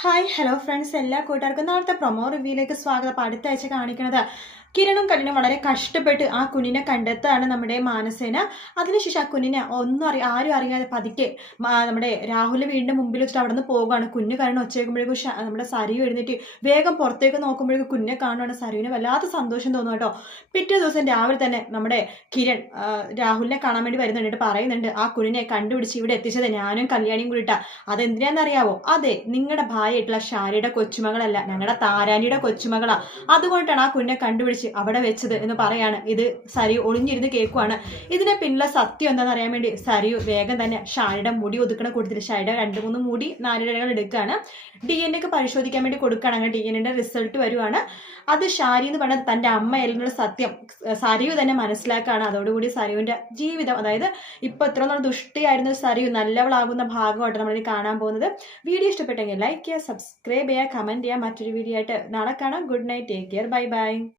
Hi hello friends, എല്ലാ കൂട്ടുകാർക്കും നാളത്തെ പ്രൊമോ റിവ്യൂയിലേക്ക് സ്വാഗതം. അപ്പോൾ അടുത്ത ആഴ്ച കാണിക്കുന്നത് കിരണും കല്ലിനും വളരെ കഷ്ടപ്പെട്ട് ആ കുഞ്ഞിനെ കണ്ടെത്താണ് നമ്മുടെ മാനസേന. അതിനുശേഷം ആ കുഞ്ഞിനെ ആരും അറിയാതെ പതുക്കെ നമ്മുടെ രാഹുൽ വീടിന്റെ മുമ്പിൽ വെച്ചിട്ട് അവിടെ നിന്ന് പോകുകയാണ്. കുഞ്ഞ് കരണ് ഒച്ചേക്കുമ്പോഴേക്കും നമ്മുടെ സരിയു എഴുന്നേറ്റ് വേഗം പുറത്തേക്ക് നോക്കുമ്പോഴേക്കും കുഞ്ഞെ കാണുകയാണ്. സരിയുവിന് വല്ലാത്ത സന്തോഷം തോന്നും കേട്ടോ. പിറ്റേ ദിവസം രാവിലെ തന്നെ നമ്മുടെ കിരൺ രാഹുലിനെ കാണാൻ വേണ്ടി വരുന്നുണ്ട്. പറയുന്നുണ്ട്, ആ കുഞ്ഞിനെ കണ്ടുപിടിച്ച് ഇവിടെ എത്തിച്ചത് ഞാനും കല്യാണിയും കൂടിയിട്ടാ. അതെന്തിനാണെന്നറിയാവോ? അതെ, നിങ്ങളുടെ ഭാര്യയായിട്ടുള്ള ഷാരിയുടെ കൊച്ചുമകളല്ല, ഞങ്ങളുടെ താരാനിയുടെ കൊച്ചുമകളാ. അതുകൊണ്ടാണ് ആ കുഞ്ഞിനെ കണ്ടുപിടിച്ച് അവിടെ വെച്ചത് എന്ന് പറയാണ്. ഇത് സരിയു ഒളിഞ്ഞിരുന്ന് കേൾക്കുവാണ്. ഇതിനെ പിന്നിലെ സത്യം എന്താണെന്ന് അറിയാൻ വേണ്ടി സരിയു വേഗം തന്നെ ഷാരിയുടെ മുടി ഒതുക്കണ കൊടുത്തിട്ട് ഷാരിയുടെ 2-3 മുടി നാരിഴകൾ എടുക്കുകയാണ്. DNA ഒക്കെ പരിശോധിക്കാൻ വേണ്ടി കൊടുക്കുകയാണ്. അങ്ങനെ DNA റിസൾട്ട് വരുവാണ്. അത് ഷാരി എന്ന് പറഞ്ഞത് തന്റെ അമ്മയല്ലെന്നുള്ള സത്യം സരിയു തന്നെ മനസ്സിലാക്കുകയാണ്. അതോടുകൂടി സരിയുവിന്റെ ജീവിതം, അതായത് ഇപ്പൊ ഇത്ര നാൾ ദുഷ്ടിയായിരുന്ന സരിയു നല്ലവളാകുന്ന ഭാഗമായിട്ട് നമ്മൾ കാണാൻ പോകുന്നത്. വീഡിയോ ഇഷ്ടപ്പെട്ടെങ്കിൽ ലൈക്ക് ചെയ്യുക, സബ്സ്ക്രൈബ് ചെയ്യുക, കമന്റ് ചെയ്യുക. മറ്റൊരു വീഡിയോ ആയിട്ട് നാളെ കാണാം. Good night, take care, bye bye.